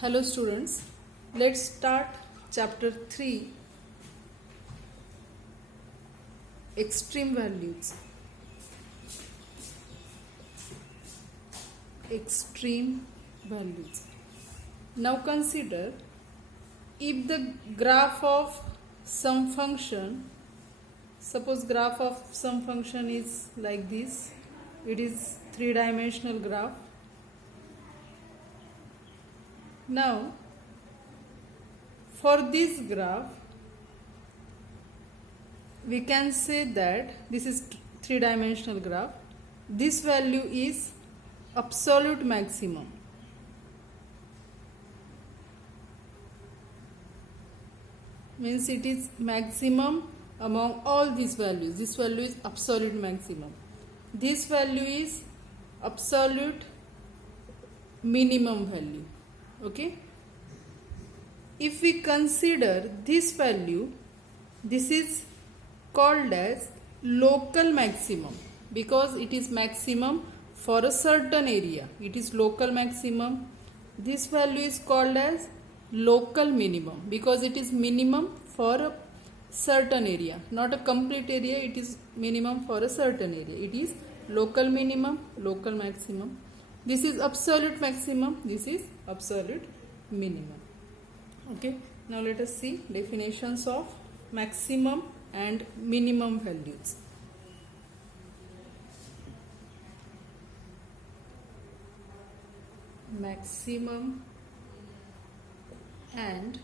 Hello students, let's start chapter 3, extreme values. Extreme values. Now consider if the graph of some function, suppose graph of some function is like this, it is three-dimensional graph. Now, for this graph, we can say that this is three-dimensional graph. This value is absolute maximum. Means it is maximum among all these values. This value is absolute maximum. This value is absolute minimum value. Okay, if we consider this value, this is called as local maximum because it is maximum for a certain area. It is local maximum. This value is called as local minimum because it is minimum for a certain area, not a complete area. It is minimum for a certain area. It is local minimum, local maximum. This is absolute maximum, this is absolute minimum. Okay, now let us see definitions of maximum and minimum values. Maximum and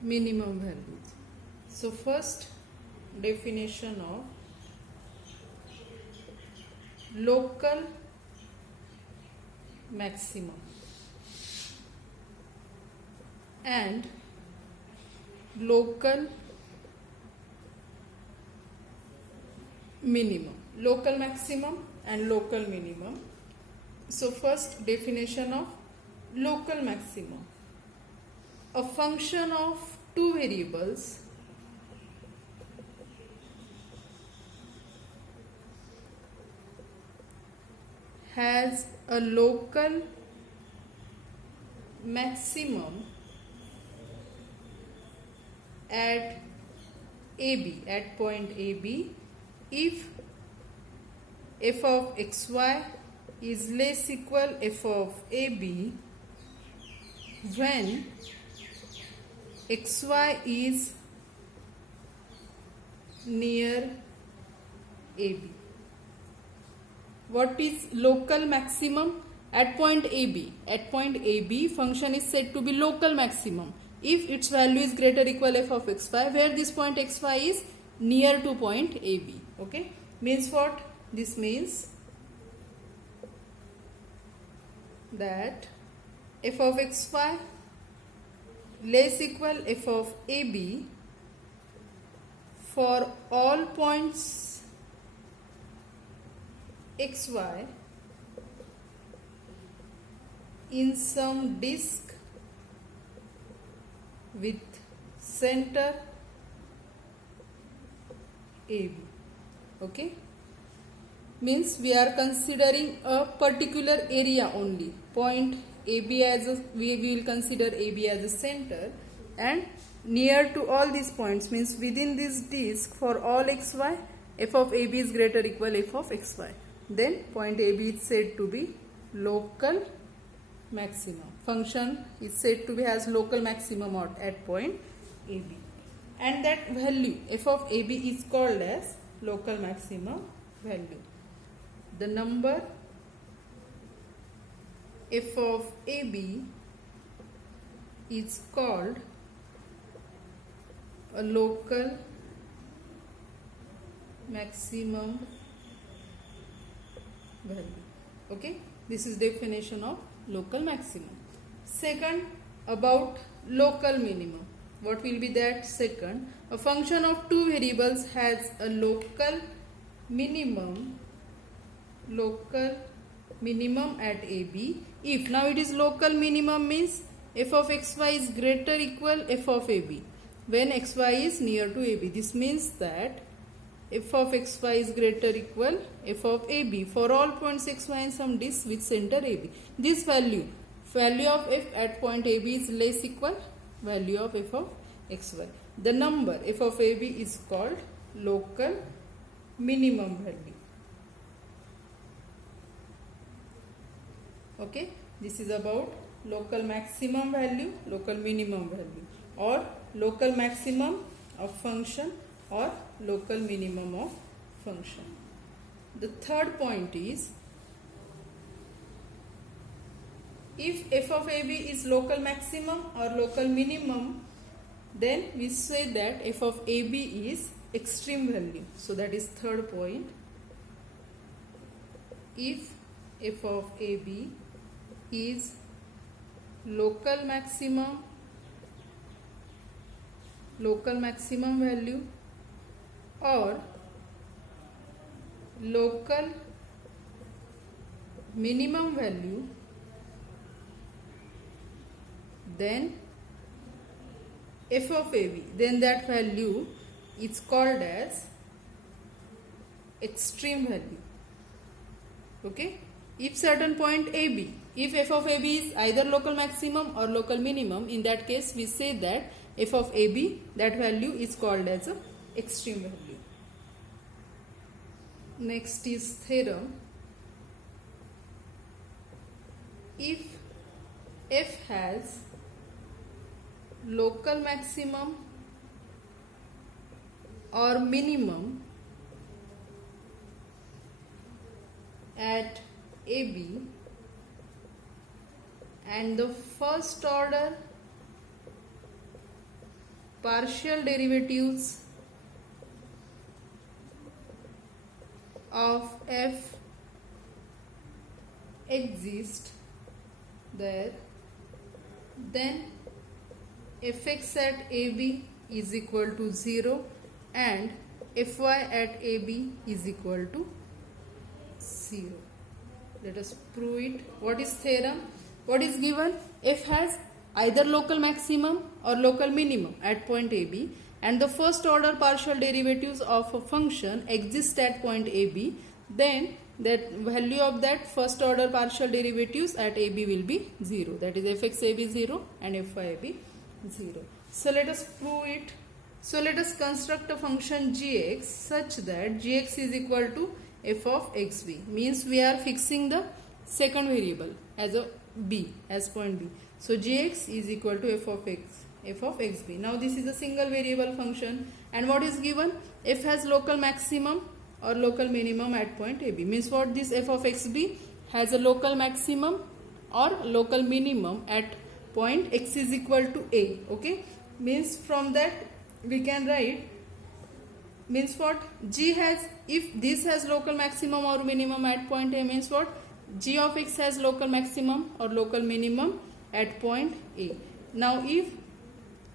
minimum values. So first definition of local maximum and local minimum. Local maximum and local minimum. So first definition of local maximum. A function of two variables has a local maximum at AB, at point AB, if f of xy is less equal f of AB when xy is near AB. What is local maximum? At point AB. At point AB, function is said to be local maximum if its value is greater or equal f of xy, where this point xy is near to point AB. Okay, means what? This means that f of xy less equal f of AB for all points xy in some disk with center AB. Okay, means we are considering a particular area only. Point AB as a, we will consider AB as a center, and near to all these points means within this disk for all xy f of AB is greater or equal f of xy. Then point AB is said to be local maximum. Function is said to be has local maximum at point AB, and that value f of AB is called as local maximum value. The number f of AB is called a local maximum value. Okay, this is definition of local maximum. Second, about local minimum. What will be that? Second, a function of two variables has a local minimum at AB if, now it is local minimum means f of xy is greater or equal f of AB when xy is near to AB. This means that f of xy is greater equal f of ab for all points xy in some disk with center ab. This value of f at point ab is less equal value of f of xy. The number f of ab is called local minimum value. Okay, this is about local maximum value, local minimum value, or local maximum of function or local minimum of function. The third point is, if f of ab is local maximum or local minimum, then we say that f of ab is extreme value. So that is third point. If f of ab is local maximum value or local minimum value, then f of ab, then that value is called as extreme value. Okay, if certain point ab, if f of ab is either local maximum or local minimum, in that case we say that f of ab, that value is called as a extreme value. Next is theorem. If f has local maximum or minimum at ab and the first order partial derivatives of f exist there, then fx at ab is equal to 0 and fy at ab is equal to 0. Let us prove it. What is theorem? What is given? F has either local maximum or local minimum at point ab and the first order partial derivatives of a function exist at point ab, then that value of that first order partial derivatives at ab will be 0. That is fx ab 0 and fy ab 0. So let us prove it. So let us construct a function gx such that gx is equal to f of xb, means we are fixing the second variable as a b, as point b. So gx is equal to f of xb. Now this is a single variable function, and what is given? F has local maximum or local minimum at point ab, means what? This f of xb has a local maximum or local minimum at point x is equal to a. Okay, means from that we can write, means what? G has, if this has local maximum or minimum at point a, means what? G of x has local maximum or local minimum at point a. Now if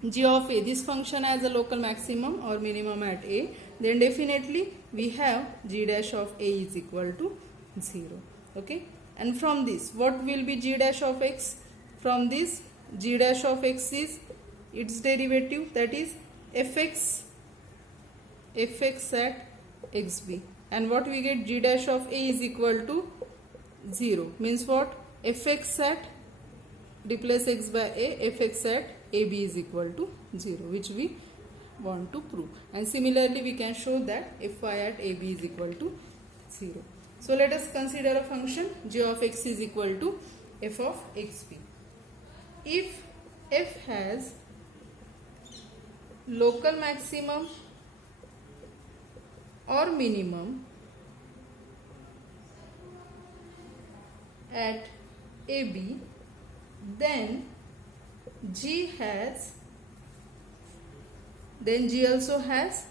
g of a, this function has a local maximum or minimum at a, then definitely we have g dash of a is equal to 0. Okay, and from this what will be g dash of x? From this g dash of x is its derivative, that is fx at xb, and what we get? G dash of a is equal to 0, means what? Fx at, replace x by a, fx at ab is equal to 0, which we want to prove. And similarly we can show that fy at ab is equal to 0. So let us consider a function g of x is equal to f of xb. If f has local maximum or minimum at ab, then G also has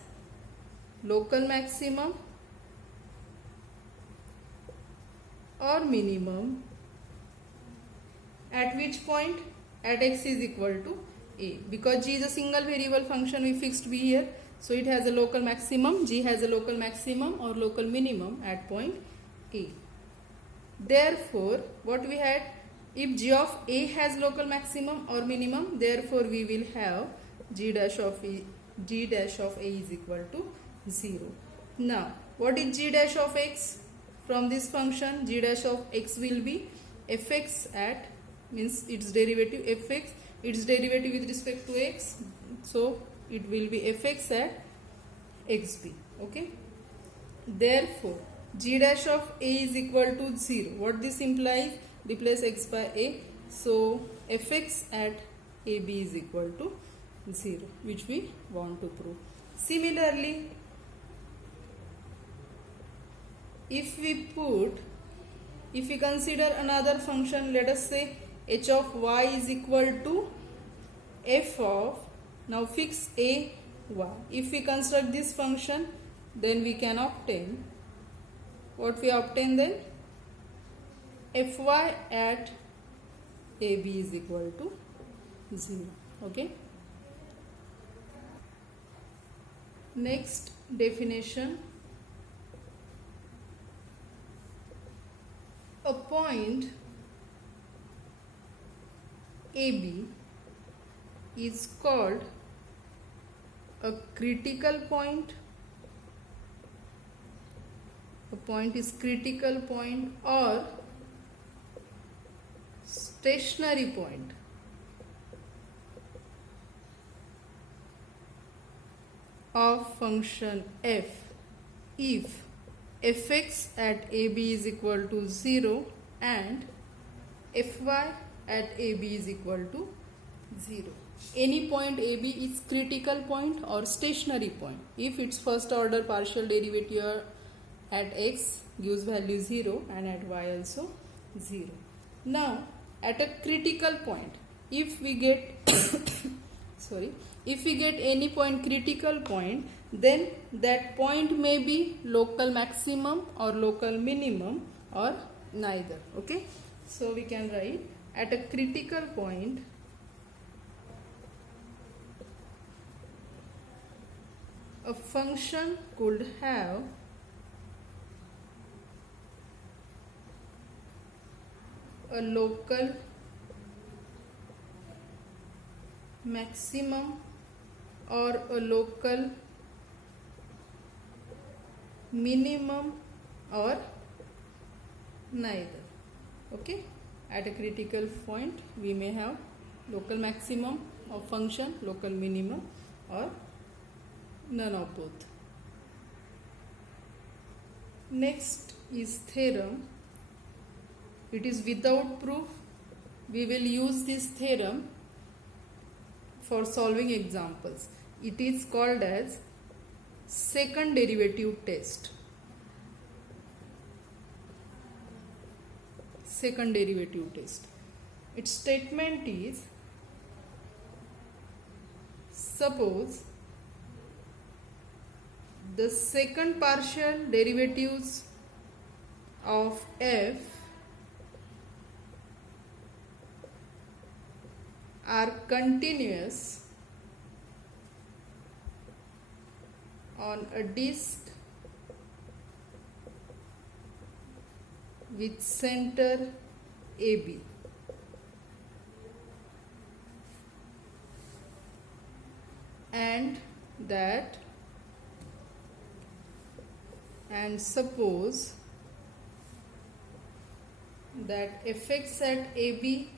local maximum or minimum at which point? At x is equal to a, because G is a single variable function we fixed b here, so it has a local maximum. G has a local maximum or local minimum at point a. Therefore what we had? If g of a has local maximum or minimum, therefore we will have g dash of a is equal to 0. Now, what is g dash of x? From this function, g dash of x will be fx at, means its derivative fx, its derivative with respect to x, so it will be fx at xb. Okay. Therefore, g dash of a is equal to 0. What this implies? Replace x by a. So, fx at ab is equal to 0, which we want to prove. Similarly, if we consider another function, let us say h of y is equal to f of, now fix a y. If we construct this function, then we can obtain, what we obtain then? Fy at ab is equal to 0. Okay. Next definition. A point AB is called a critical point. A point is critical point or stationary point of function f if fx at ab is equal to 0 and fy at ab is equal to 0. Any point ab is critical point or stationary point if its first order partial derivative at x gives value 0 and at y also 0. Now, at a critical point, if we get if we get any point critical point, then that point may be local maximum or local minimum or neither. Okay, so we can write at a critical point a function could have a local maximum or a local minimum or neither. Okay, at a critical point we may have local maximum of function, local minimum or none of both. Next is theorem. It is without proof. We will use this theorem for solving examples. It is called as second derivative test. Second derivative test. Its statement is, suppose the second partial derivatives of f are continuous on a disk with center AB. And suppose that fx at AB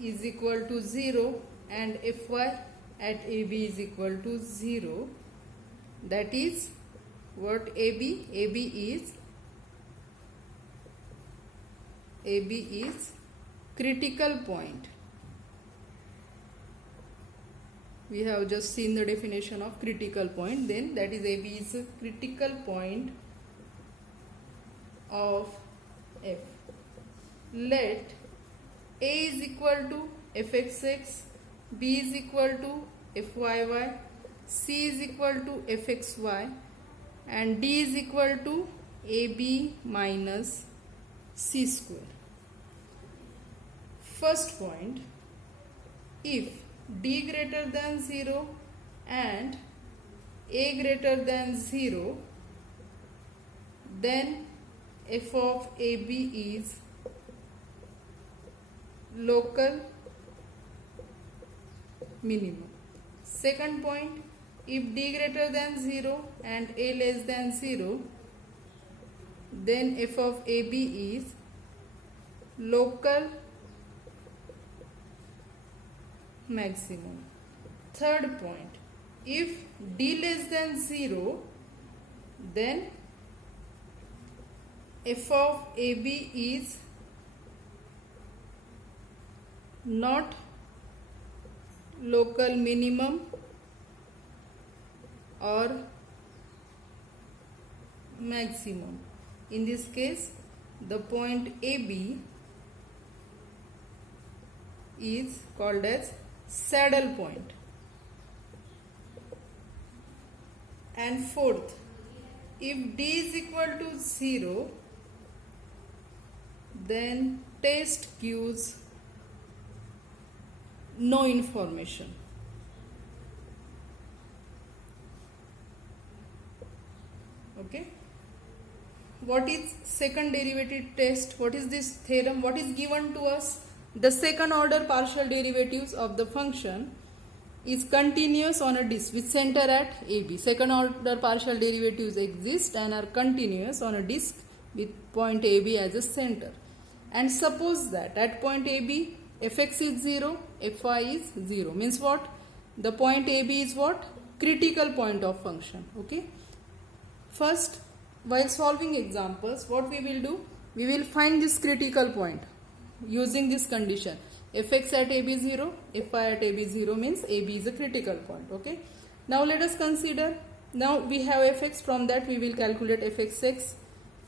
is equal to 0 and fy at AB is equal to 0. That is what AB? AB is critical point. We have just seen the definition of critical point. Then that is AB is a critical point of f. Let A is equal to fxx, B is equal to fyy, C is equal to fxy and D is equal to AB minus C square. First point, if D greater than 0 and A greater than 0, then f of AB is local minimum. Second point, if d greater than 0 and a less than 0, then f of ab is local maximum. Third point, if d less than 0, then f of ab is not local minimum or maximum. In this case, the point AB is called as saddle point. And fourth, if d is equal to 0, then test gives no information. Okay. What is second derivative test? What is this theorem? What is given to us? The second order partial derivatives of the function is continuous on a disk with center at AB. Second order partial derivatives exist and are continuous on a disk with point AB as a center. And suppose that at point AB fx is 0, fy is 0. Means what? The point AB is what? Critical point of function. Okay. First, while solving examples, what we will do? We will find this critical point using this condition. Fx at AB 0, fy at AB 0 means AB is a critical point. Okay. Now let us consider. Now we have fx, from that we will calculate fxx,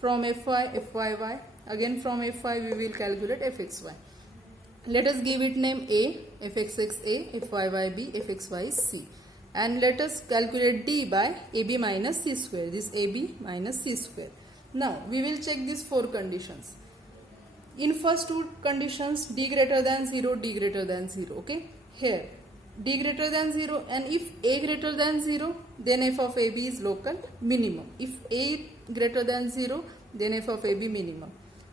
from fy, fyy. Again from fy we will calculate fxy. Let us give it name A, fxx A, fyy B, fxy C. And let us calculate d by AB minus C square. This AB minus C square. Now we will check these four conditions. In first two conditions, d greater than 0, d greater than 0. Okay. Here d greater than 0, and if a greater than 0, then f of AB is local minimum. If a greater than 0, then f of AB minimum.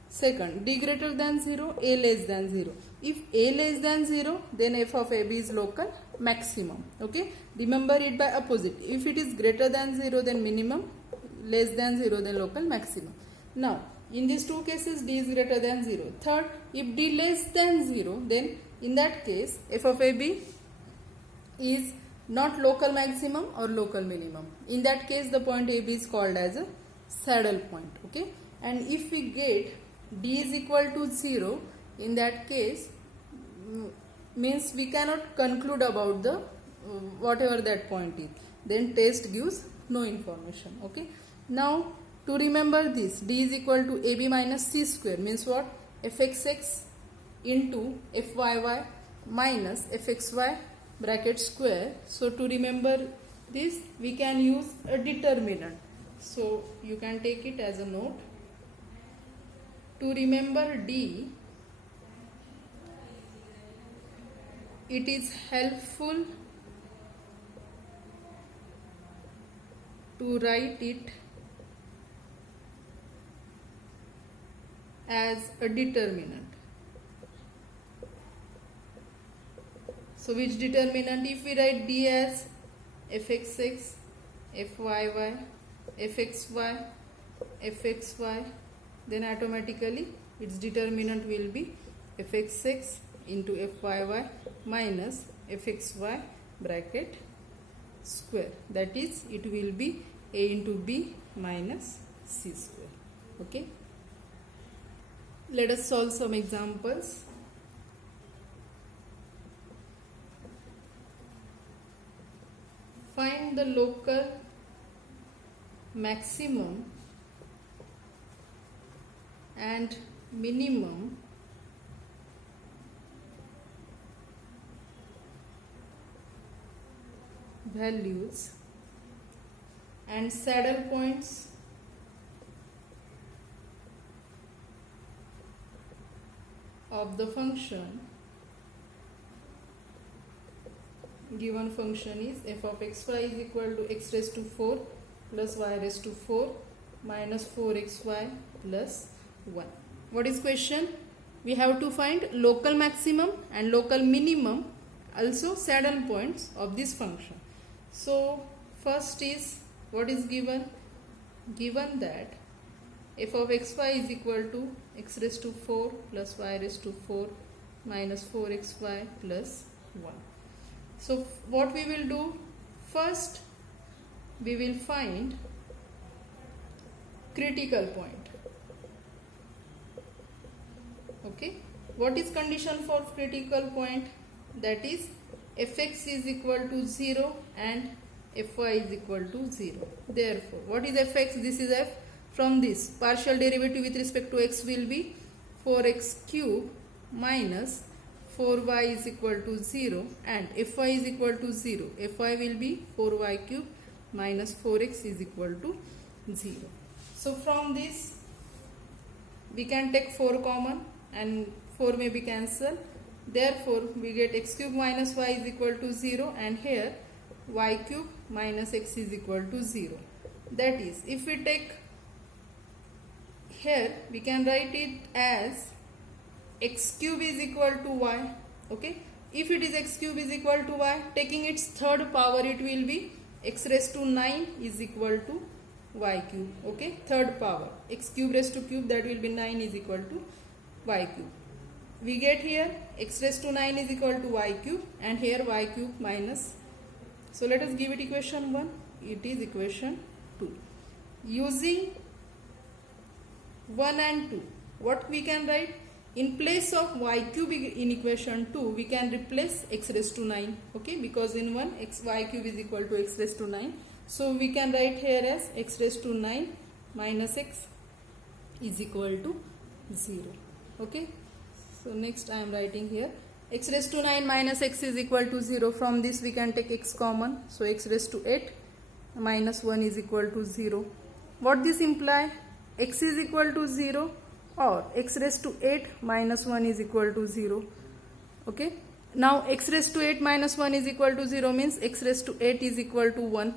Second, d greater than 0, a less than 0. If a less than 0, then f of AB is local maximum. Okay. Remember it by opposite. If it is greater than 0, then minimum, less than 0, then local maximum. Now, in these two cases, d is greater than 0. Third, if d less than 0, then in that case, f of AB is not local maximum or local minimum. In that case, the point AB is called as a saddle point. Okay. And if we get d is equal to 0, in that case, means we cannot conclude about the whatever that point is. Then test gives no information. Okay. Now, to remember this, d is equal to AB minus C square means what? fxx into fyy minus fxy bracket square. So, to remember this, we can use a determinant. So, you can take it as a note. To remember d, it is helpful to write it as a determinant. So which determinant? If we write d as fxx, fyy, fxy, fxy, then automatically its determinant will be fxx into fyy minus fxy bracket square. That is, it will be a into b minus c square. Okay. Let us solve some examples. Find the local maximum and minimum values and saddle points of the function. Given function is f of xy is equal to x raised to 4 plus y raised to 4 minus 4xy plus 1. What is question? We have to find local maximum and local minimum, also saddle points of this function. So First is, what is given? Given that f of xy is equal to x raised to 4 plus y raised to 4 minus 4xy plus 1. So what we will do? First, we will find critical point. Okay, what is condition for critical point? That is fx is equal to 0 and fy is equal to 0. Therefore, what is fx? This is f. From this, partial derivative with respect to x will be 4x cube minus 4y is equal to 0 and fy is equal to 0. Fy will be 4y cube minus 4x is equal to 0. So from this, we can take 4 common and 4 may be cancelled. Therefore, we get x cube minus y is equal to 0 and here y cube minus x is equal to 0. That is, if we take here, we can write it as x cube is equal to y. Okay, if it is x cube is equal to y, taking its third power, it will be x raised to 9 is equal to y cube. Okay, third power, x cube raised to cube, that will be 9 is equal to y cube. We get here x raised to 9 is equal to y cube and here y cube minus. So let us give it equation 1. It is equation 2. Using 1 and 2, what we can write? In place of y cube in equation 2, we can replace x raised to 9. Okay, because in 1 y cube is equal to x raised to 9. So we can write here as x raised to 9 minus x is equal to 0. Okay, so next I am writing here x raised to 9 minus x is equal to 0. From this we can take x common. So x raised to 8 minus 1 is equal to 0. What this imply? X is equal to 0 or x raised to 8 minus 1 is equal to 0. Okay, now x raised to 8 minus 1 is equal to 0 means x raised to 8 is equal to 1.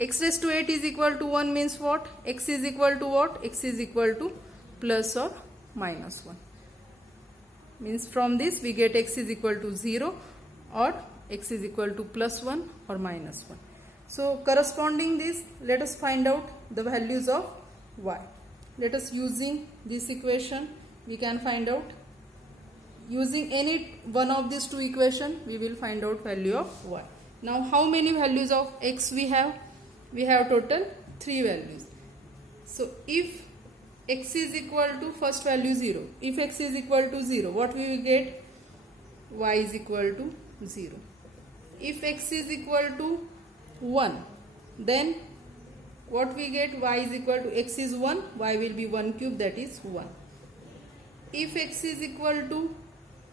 X raised to 8 is equal to 1 means what? X is equal to what? X is equal to plus or minus 1. Means from this we get x is equal to 0 or x is equal to plus 1 or minus 1. So corresponding this, let us find out the values of y. Let us using this equation, we can find out. Using any one of these two equation, we will find out value of y. Now how many values of x we have? We have total 3 values. So if x is equal to first value 0, if x is equal to 0, what we will get? Y is equal to 0. If x is equal to 1, then what we get? Y is equal to x is 1, y will be 1 cube, that is 1. If x is equal to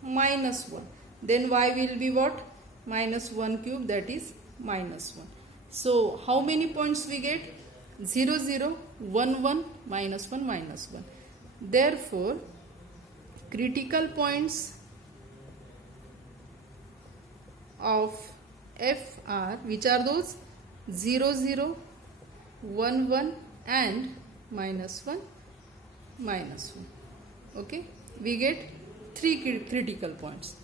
minus 1, then y will be what? Minus 1 cube, that is minus 1. So how many points we get? 0, 0, 1, 1, minus 1, minus 1. Therefore, critical points of f are, which are those? 0, 0, 1, 1 and minus 1, minus 1. Okay, we get 3 critical points.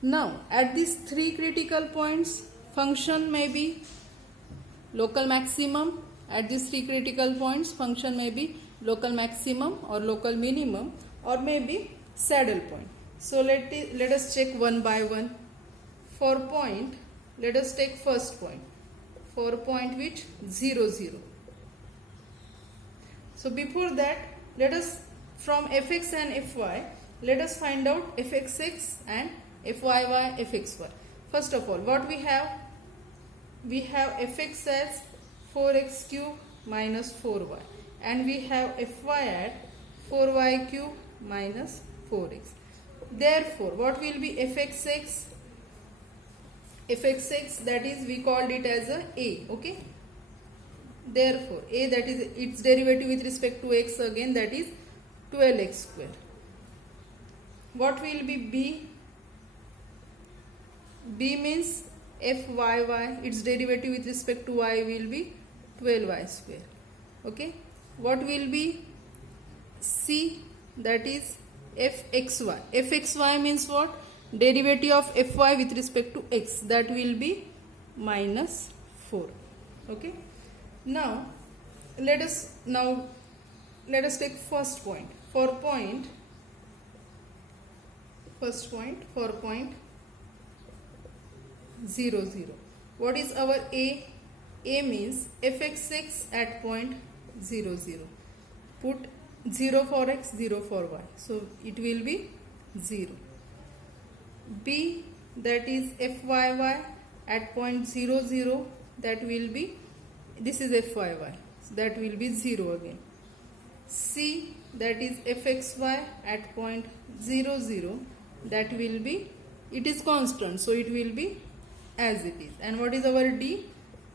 Now at these 3 critical points, function may be local maximum. At these 3 critical points, function may be local maximum or local minimum or maybe saddle point. So let us check one by one. For point, let us take first point. For point which? 0, 0. So before that, let us from fx and fy, let us find out fxx and fyy, fxy. First of all, what we have? We have fx as 4x cube minus 4y and we have fy at 4y cube minus 4x. Therefore, what will be fxx? Fxx, that is, we called it as a. Okay. Therefore, a, that is its derivative with respect to x again, that is 12x square. What will be b? B means fyy, its derivative with respect to y will be 12y square. Okay. What will be c? That is fxy. Fxy means what? Derivative of fy with respect to x, that will be minus 4. Okay, now let us take first point. For point 0 0, what is our a? A means fx6 at point 0 0. Put 0 for x, 0 for y, so it will be 0. B, that is fyy at point 0 0, that will be, this is fyy, so that will be 0 again. C, that is fxy at point 0 0, that will be, it is constant, so it will be as it is. And what is our D?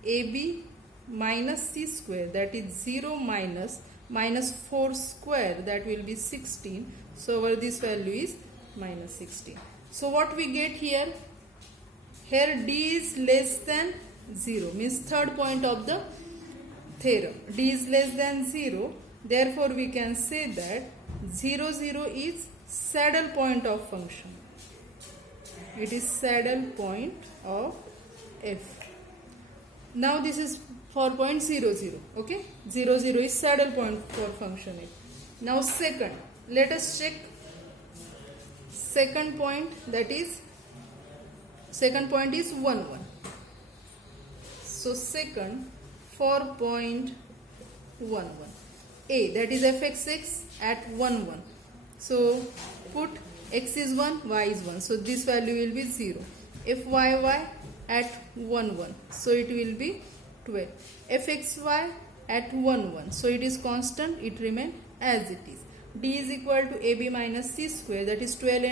AB minus c square, that is 0 minus 4 square, that will be 16. So our this value is minus 16. So what we get here? Here D is less than 0, means third point of the theorem. D is less than 0. Therefore we can say that 0 0 is saddle point of function. It is saddle point of f. Now this is for point 0 0. Okay, 0 0 is saddle point for function f. Now second, let us check second point, that is second point is 1 1. So second, for point 1 1, a, that is fx6 at 1 1. So put x is 1, y is 1, so this value will be 0. fyy at 1 1, so it will be 12. fxy at 1 1, so it is constant, it remains as it is. D is equal to ab minus c square, that is 12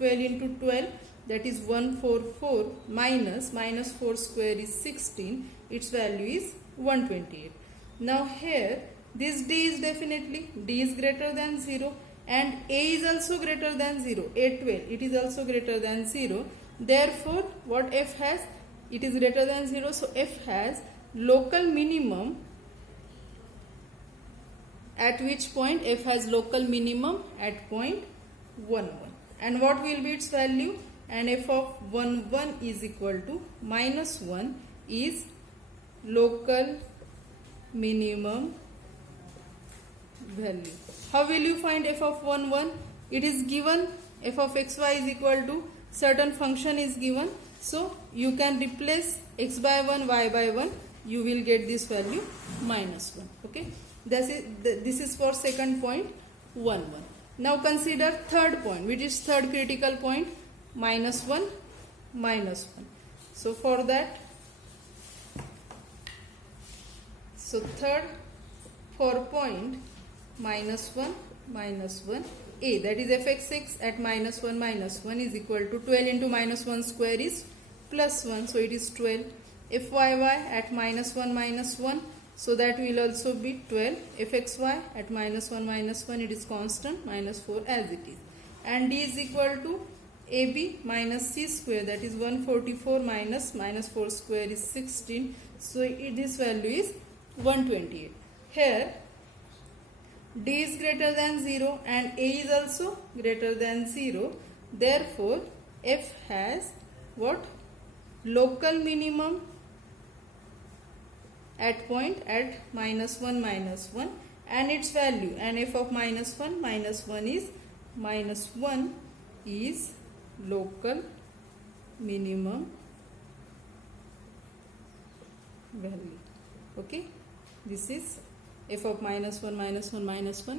into 12, that is 144, minus 4 square is 16, its value is 128. Now here this D is definitely, D is greater than 0, and A is also greater than 0, A12, it is also greater than 0. Therefore what F has? It is greater than 0, so F has local minimum. At which point? F has local minimum at point 1 1. And what will be its value? And f of 1 1 is equal to minus 1 is local minimum value. How will you find f of 1 1? It is given f of xy is equal to certain function is given. So you can replace x by 1, y by 1. You will get this value minus 1. Okay. This is for second point 1 1. Now consider third point, which is third critical point, minus 1 minus 1. So for that, so third, for point minus 1 minus 1, a, that is fx6 at minus 1 is equal to 12 into minus 1 square is plus 1, so it is 12. fyy at minus 1, so that will also be 12. fxy at minus 1, it is constant, minus 4 as it is. And D is equal to AB minus C square, that is 144 minus 4 square is 16. So this value is 128. Here D is greater than 0 and A is also greater than 0. Therefore F has what? Local minimum at point at minus 1, and its value, and f of minus 1 is minus 1 is local minimum value. Okay, this is f of minus 1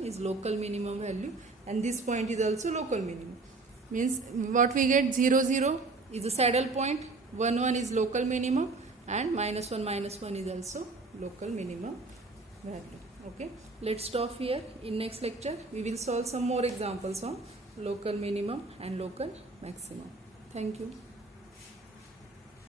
is local minimum value, and this point is also local minimum. Means what we get, 0 0 is a saddle point, 1 1 is local minimum, and minus 1 is also local minimum value. Okay, let's stop here. In next lecture we will solve some more examples on local minimum and local maximum. Thank you.